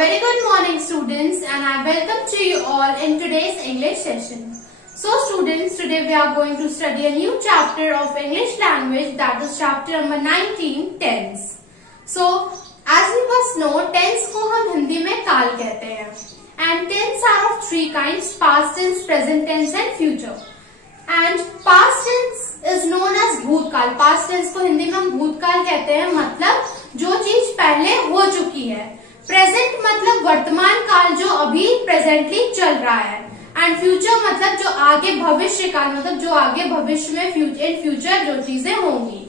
very good morning students, and I welcome to you all in today's English session. So students, today we are going to study a new chapter of English language, that is chapter number 19, tense. So as we must know, tense को हम हिंदी में काल कहते हैं. And tense are of three kinds: past tense, present tense and future. And past tense is known as भूतकाल. Past tense को हिंदी में हम भूतकाल कहते हैं, मतलब जो चीज पहले हो चुकी है. प्रेजेंट मतलब वर्तमान काल जो अभी प्रेजेंटली चल रहा है. एंड फ्यूचर मतलब जो आगे भविष्य काल, मतलब जो आगे भविष्य में इन फ्यूचर जो चीजें होंगी.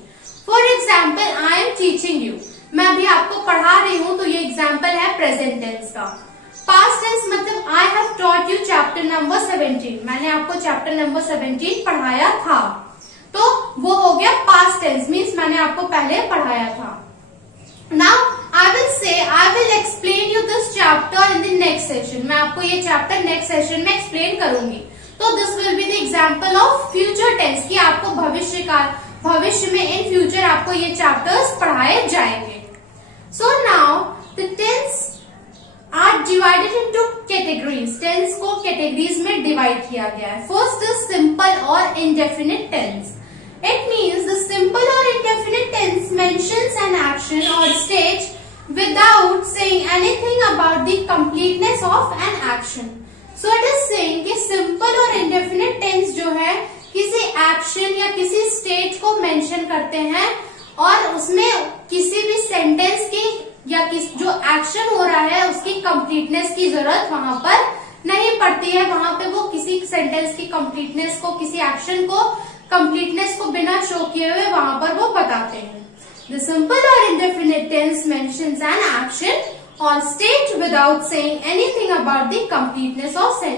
For example, I am teaching you, मैं अभी आपको पढ़ा रही हूँ, तो ये एग्जाम्पल है प्रेजेंट टेंस का. पास्ट टेंस मतलब I have taught you chapter number 17, मैंने आपको चैप्टर नंबर 17 पढ़ाया था, तो वो हो गया पास्ट टेंस, मीन्स मैंने आपको पहले पढ़ाया था. Now I will say I will explain you this chapter in the next session. मैं आपको ये चैप्टर नेक्स्ट सेशन में एक्सप्लेन करूंगी. तो this will be the example of future tense, कि आपको भविष्य में इन फ्यूचर आपको ये चैप्टर्स पढ़ाए जाएंगे. So now the tense are divided into categories. Tense को कैटेगरीज में डिवाइड किया गया है. फर्स्ट इज सिंपल और indefinite tense. It means the simple or indefinite tense mentions an action or stage without saying anything about the completeness of an action. So it is saying कि simple और indefinite tense जो है किसी action या किसी stage को mention करते हैं और उसमें किसी भी sentence की या जो action हो रहा है उसकी completeness की जरूरत वहां पर नहीं पड़ती है. वहां पे वो किसी sentence की completeness को, किसी action को कंप्लीटनेस को बिना शो किए हुए वहां पर वो बताते हैं. द सिंपल और indefinite tense mentions an action और state without saying anything about the completeness of an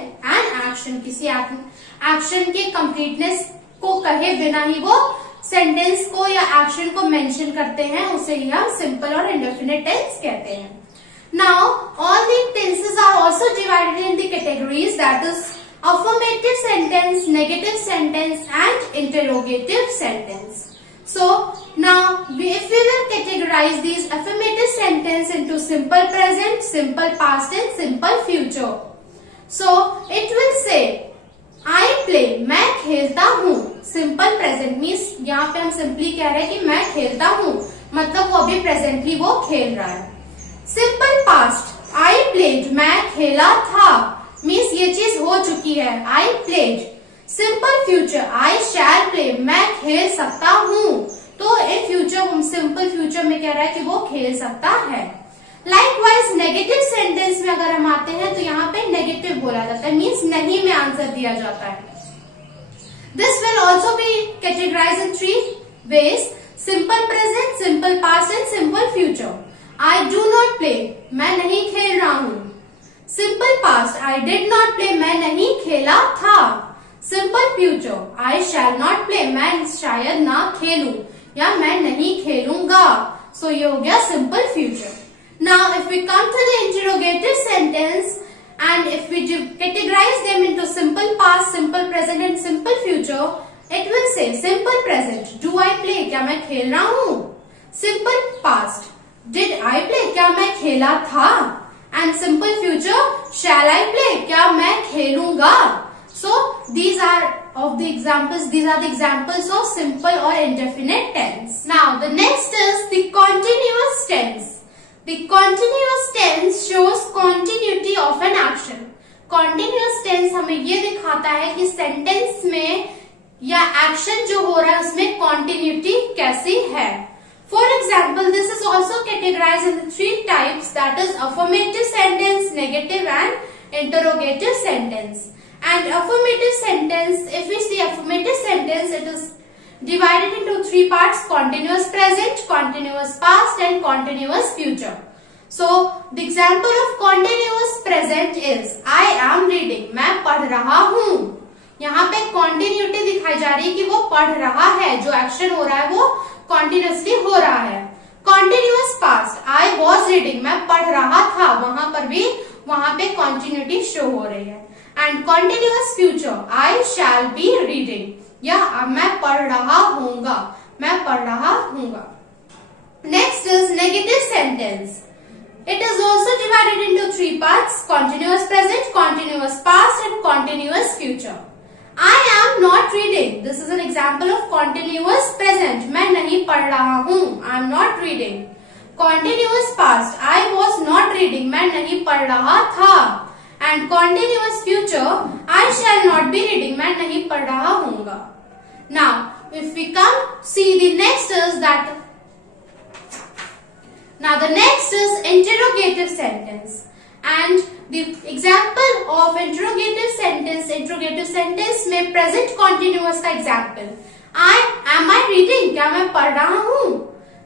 action. किसी एक्शन के कंप्लीटनेस को कहे बिना ही वो सेंटेंस को या एक्शन को मेंशन करते हैं, उसे ही हम सिंपल और इंडेफिनिट टेंस कहते हैं. Now all the tenses are also divided in the categories, that is affirmative sentence, negative sentence and interrogative sentence. So now if we will categorize these affirmative sentence into simple present, simple past and simple future. So it will say I play, मैं खेलता हूँ. Simple present means यहाँ पे हम simply कह रहे हैं कि मैं खेलता हूँ, मतलब वो अभी presently वो खेल रहा है. Simple past, I played, मैं खेला था, मीन्स ये चीज हो चुकी है. I played. Simple future, I shall play, मैं खेल सकता हूँ. तो इन फ्यूचर, सिंपल फ्यूचर में कह रहा है कि वो खेल सकता है. लाइकवाइज नेगेटिव सेंटेंस में अगर हम आते हैं तो यहाँ पे नेगेटिव बोला जाता है, मीन्स नहीं में आंसर दिया जाता है. This will also be categorize in 3 ways: simple present, simple past and simple future. I do not play, मैं नहीं खेल रहा हूँ. Simple past, I did not play, मैं नहीं खेला था. Simple future, I shall not play, मैं शायद ना खेलूं या मैं नहीं खेलूंगा. सो ये हो गया simple future. Now if we come to the interrogative sentence and if we categorize them into simple past, simple present and simple future, it will say simple present, do I play, क्या मैं खेल रहा हूं. Simple past, did I play, क्या मैं खेला था. And simple future, shall I play, क्या मैं खेलूंगा. So these are the examples of simple or indefinite tense. Now the next is the continuous tense. The continuous tense shows continuity of an action. Continuous tense हमें ये दिखाता है कि सेंटेंस में या एक्शन जो हो रहा है उसमें continuity कैसी है. For example, this is also categorized in the 3 types, that is affirmative sentence, negative and interrogative sentence. And affirmative sentence, if we see affirmative sentence, it is divided into 3 parts: continuous present, continuous past and continuous future. So the example of continuous present is I am reading, मैं पढ़ रहा हूँ. यहाँ पे continuity दिखाई जा रही है कि वो पढ़ रहा है, जो एक्शन हो रहा है वो कॉन्टिन्यूसली हो रहा है. Continuous past, I was reading, मैं पढ़ रहा था, वहां पे कॉन्टिन्यूटी शो हो रही है. And continuous future, I shall be reading, या मैं पढ़ रहा हूँगा, मैं पढ़ रहा हूँगा. Next is negative sentence. It is also divided divided into three parts: continuous present, continuous past and continuous future. I am not reading. This is an example of continuous present. मैं नहीं पढ़ रहा हूँ. I am not reading. Continuous past. I was not reading. मैं नहीं पढ़ रहा था. And continuous future. I shall not be reading. मैं नहीं पढ़ रहा हूँगा. Now, if we come see the next is that. Now the next is interrogative sentence. And the example of interrogative sentence में present continuous का example. Am I reading? क्या मैं पढ़ रहा हूँ?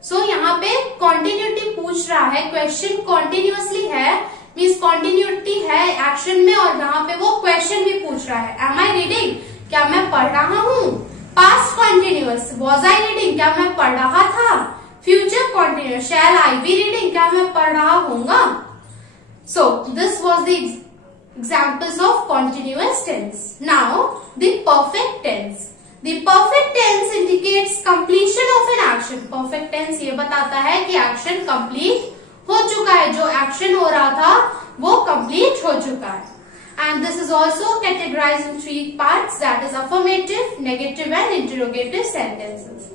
So यहाँ पे continuity पूछ रहा है, question continuously है, means continuity है action में और यहाँ पे वो question भी पूछ रहा है. Am I reading? क्या मैं पढ़ रहा हूँ? Past continuous. Was I reading? क्या मैं पढ़ रहा था? Future continuous. Shall I be reading? क्या मैं पढ़ रहा हूँगा? So this was the examples of continuous tense. Now the perfect tense. The perfect tense indicates completion of an action. Perfect tense ये बताता है कि action complete हो चुका है, जो action हो रहा था वो complete हो चुका है. And this is also categorized in three parts, that is affirmative, negative and interrogative sentences.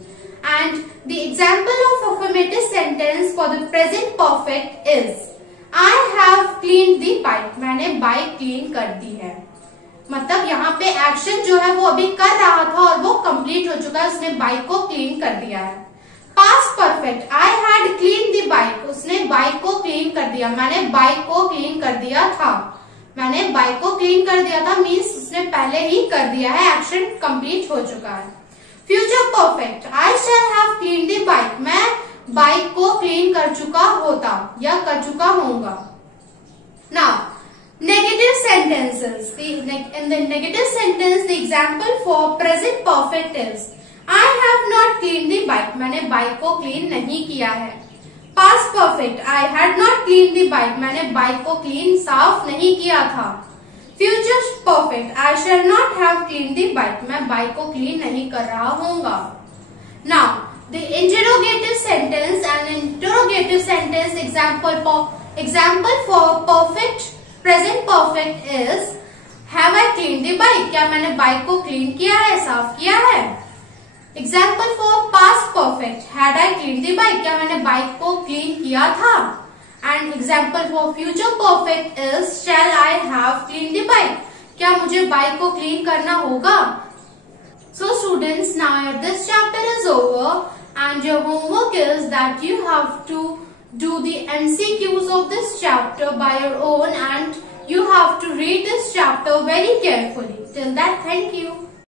And the example of affirmative sentence for the present perfect is I have cleaned the bike. मैंने bike clean कर दी है. मतलब यहाँ पे एक्शन जो है वो अभी कर रहा था और वो कंप्लीट हो चुका है, उसने बाइक को क्लीन कर दिया है. Past perfect. I had cleaned the bike. उसने बाइक को क्लीन कर दिया. मैंने बाइक को क्लीन कर दिया था. मैंने बाइक को क्लीन कर दिया था मीन्स उसने पहले ही कर दिया है, एक्शन कंप्लीट हो चुका है. Future perfect. I shall have cleaned the bike. मैं बाइक को क्लीन कर चुका होता या कर चुका होऊंगा. Now, negative sentences. In the negative sentence, the example for present perfect is I have not cleaned the bike. मैंने बाइक को क्लीन नहीं किया है. Past perfect. I had not cleaned the bike. मैंने बाइक को क्लीन साफ नहीं किया था. Future perfect. I shall not have cleaned the bike. मैं बाइक को क्लीन नहीं कर रहा हूँगा. Now, the interrogative sentence and interrogative sentence example for perfect present perfect is Have I cleaned the bike? क्या मैंने बाइक को क्लीन किया है, साफ किया है. Example for past perfect. Had I cleaned the bike? क्या मैंने बाइक को क्लीन किया था. And example for future perfect is Shall I have cleaned the bike? क्या मुझे बाइक को क्लीन करना होगा. So students, now this chapter is over and your homework is that you have to do the MCQs of this chapter by your own and you have to read this chapter very carefully. Till that, thank you.